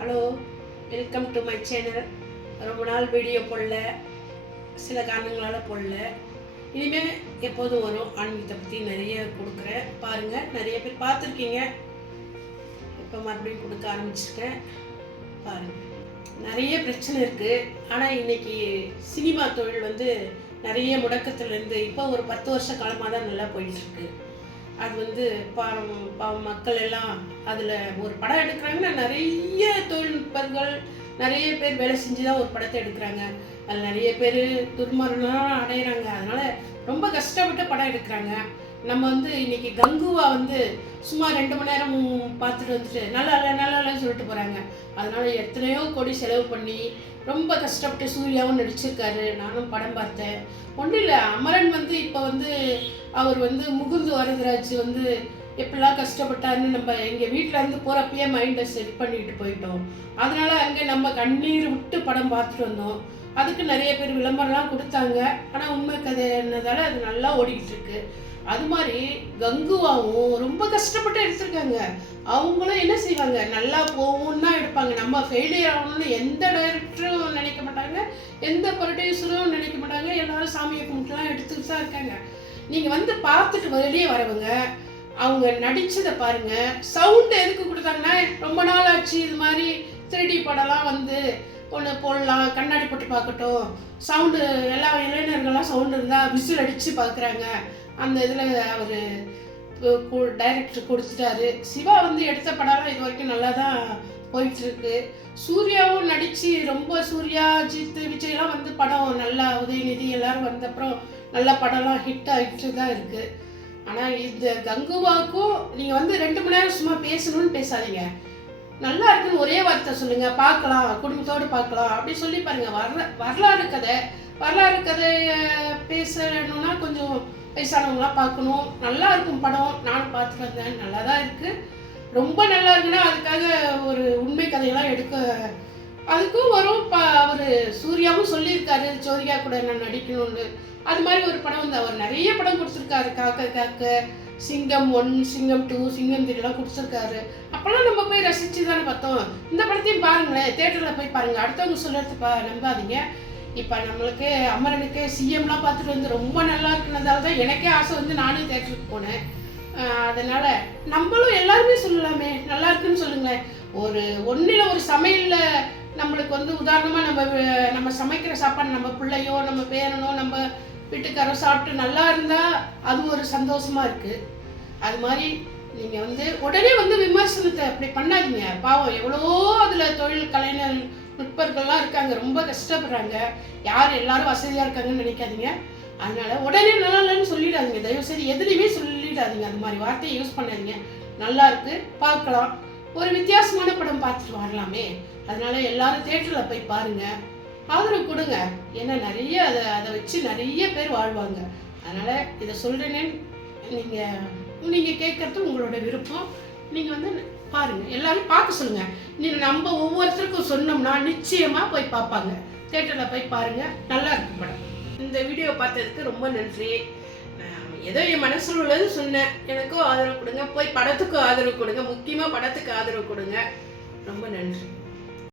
Hello, welcome to my channel. ரொம்ப நாள் video போடல, சில காரணங்களால் போடல. இனிமேல் எப்போதும் வரும். ஆன்மீகத்தை பற்றி நிறைய கொடுக்குறேன், பாருங்கள். நிறைய பேர் பார்த்துருக்கீங்க, இப்போ மறுபடியும் கொடுக்க ஆரம்பிச்சிருக்கேன், பாருங்கள். நிறைய பிரச்சனை இருக்குது. ஆனால் இன்றைக்கி சினிமா தொழில் நிறைய முடக்கத்துலேருந்து இப்போ ஒரு 10 வருஷ காலமாக தான் நல்லா போயிட்டுருக்கு. அது பாவம் மக்கள் எல்லாம் அதில் ஒரு படம் எடுக்கிறாங்கன்னா நிறைய தொழில்நுட்பங்கள், நிறைய பேர் வேலை செஞ்சு தான் ஒரு படத்தை எடுக்கிறாங்க. அதில் நிறைய பேர் துர்மரணம் அடைகிறாங்க. அதனால் ரொம்ப கஷ்டப்பட்டு படம் எடுக்கிறாங்க. நம்ம இன்னைக்கு கங்குவா சும்மா 2 மணி நேரம் பார்த்துட்டு வந்துட்டு நல்லா இல்லைன்னு சொல்லிட்டு போகிறாங்க. அதனால் எத்தனையோ கோடி செலவு பண்ணி ரொம்ப கஷ்டப்பட்டு சூர்யாவும் நடிச்சிருக்காரு. நானும் படம் பார்த்தேன். ஒன்றும் இல்லை, அமரன் இப்போ அவர் முகுந்து வரதராஜ் எப்படிலாம் கஷ்டப்பட்டாருன்னு நம்ம எங்கள் வீட்டில் இருந்து போகிறப்பயே மைண்டை செட் பண்ணிட்டு போயிட்டோம். அதனால் அங்கே நம்ம கண்ணீர் விட்டு படம் பார்த்துட்டு வந்தோம். அதுக்கு நிறைய பேர் விளம்பரம்லாம் கொடுத்தாங்க. ஆனால் உண்மை கதை என்னதால அது நல்லா ஓடிக்கிட்டு இருக்கு. அது மாதிரி கங்குவாவும் ரொம்ப கஷ்டப்பட்டு எடுத்திருக்காங்க. அவங்களும் என்ன செய்வாங்க, நல்லா போகும்னு தான் எடுப்பாங்க. நம்ம ஃபெயிலியர் ஆகணும்னு எந்த டைரக்டரும் நினைக்க மாட்டாங்க, எந்த ப்ரொடியூசரும் நினைக்க மாட்டாங்க. எல்லாரும் சாமியை கும்பிட்டுலாம் எடுத்துட்டு தான் இருக்காங்க. நீங்கள் பார்த்துட்டு வெளியே வரவங்க அவங்க நடித்ததை பாருங்கள். சவுண்டு எதுக்கு கொடுத்தாங்கன்னா, ரொம்ப நாள் ஆச்சு இது மாதிரி 3D படம்லாம் ஒன்று போடலாம், கண்ணாடி போட்டு பார்க்கட்டும், சவுண்டு எல்லா இளைஞர்கள்லாம் சவுண்டு இருந்தால் விசில் அடித்து பார்க்குறாங்க. அந்த இதில் அவர் டைரக்டர் கொடுத்துட்டாரு. சிவா எடுத்த படம்லாம் இது வரைக்கும் நல்லா தான் போயிட்டுருக்கு. சூர்யாவும் நடித்து ரொம்ப சூர்யா, அஜித், விஜய்லாம் படம் நல்லா, உதயநிதி எல்லாரும் வந்தப்புறம் நல்ல படம்லாம் ஹிட் ஆகிட்டு தான் இருக்குது. ஆனால் இந்த கங்குவாவுக்கும் நீங்கள் 2 மணி நேரம் சும்மா பேசணும்னு பேசாதீங்க. நல்லா இருக்குன்னு ஒரே வார்த்தை சொல்லுங்கள், பார்க்கலாம், குடும்பத்தோடு பார்க்கலாம் அப்படி சொல்லி பாருங்கள். வரலாறு கதையை பேசணுன்னா கொஞ்சம் வயசானவங்களாம் பார்க்கணும். நல்லா இருக்கும் படம். நானும் பார்த்துட்டு வந்தேன், நல்லா தான் இருக்குது. ரொம்ப நல்லா இருக்குன்னா அதுக்காக ஒரு உண்மை கதையெல்லாம் எடுக்க அதுக்கும் வரும். அவர் சூர்யாவும் சொல்லியிருக்காரு ஜோதிகா கூட நான் நடிக்கணும்னு. அது மாதிரி ஒரு படம் அவர் நிறைய படம் கொடுத்துருக்காரு. காக்க, சிங்கம் 1, சிங்கம் 2, சிங்கம் 3 கொடுத்துருக்காரு. அப்போல்லாம் நம்ம போய் ரசித்து தானே பார்த்தோம். இந்த படத்தையும் பாருங்களேன், தேட்டரில் போய் பாருங்கள். அடுத்தவங்க சொல்கிறது நம்பாதீங்க. இப்போ நம்மளுக்கு அமரனுக்கு சிஎம்லாம் பார்த்துட்டு ரொம்ப நல்லா இருக்குனதால தான் எனக்கே ஆசை நானே தேட்டருக்கு போனேன். அதனால் நம்மளும் எல்லாருமே சொல்லலாமே, நல்லா இருக்குன்னு சொல்லுங்களேன். ஒரு சமையலில் நம்மளுக்கு உதாரணமாக நம்ம சமைக்கிற சாப்பாடு நம்ம பிள்ளையோ நம்ம பேரனோ நம்ம வீட்டுக்காரோ சாப்பிட்டு நல்லா இருந்தால் அது ஒரு சந்தோஷமாக இருக்குது. அது மாதிரி நீங்கள் உடனே விமர்சனத்தை அப்படி பண்ணாதீங்க. பாவம் எவ்வளோ அதில் தொழில் கலைஞர் நுட்பர்கள்லாம் இருக்காங்க, ரொம்ப கஷ்டப்படுறாங்க. யார் எல்லாரும் வசதியாக இருக்காங்கன்னு நினைக்காதீங்க. அதனால் உடனே நல்லா இல்லைன்னு சொல்லிடாதீங்க. தயவுசெய்து எதுலேயுமே சொல்லிடாதீங்க. அது மாதிரி வார்த்தையை யூஸ் பண்ணாதீங்க. நல்லா இருக்குது, பார்க்கலாம், ஒரு வித்தியாசமான படம் பார்த்துட்டு வரலாமே. அதனால் எல்லாரும் தேட்டரில் போய் பாருங்கள், ஆதரவு கொடுங்க. ஏன்னா நிறைய அதை வச்சு நிறைய பேர் வாழ்வாங்க. அதனால் இதை சொல்கிறேன்னு நீங்கள் கேட்குறது உங்களோட விருப்பம். நீங்கள் பாருங்கள், எல்லாரும் பார்க்க சொல்லுங்கள். நீங்கள் நம்ம ஒவ்வொருத்தருக்கும் சொன்னோம்னா நிச்சயமாக போய் பார்ப்பாங்க. தேட்டரில் போய் பாருங்கள், நல்லா இருக்கும் படம். இந்த வீடியோ பார்த்ததுக்கு ரொம்ப நன்றி. ஏதோ என் மனசில் உள்ளது சொன்னேன். எனக்கும் ஆதரவு கொடுங்க, போய் படத்துக்கும் ஆதரவு கொடுங்க, முக்கியமாக படத்துக்கு ஆதரவு கொடுங்க. ரொம்ப நன்றி.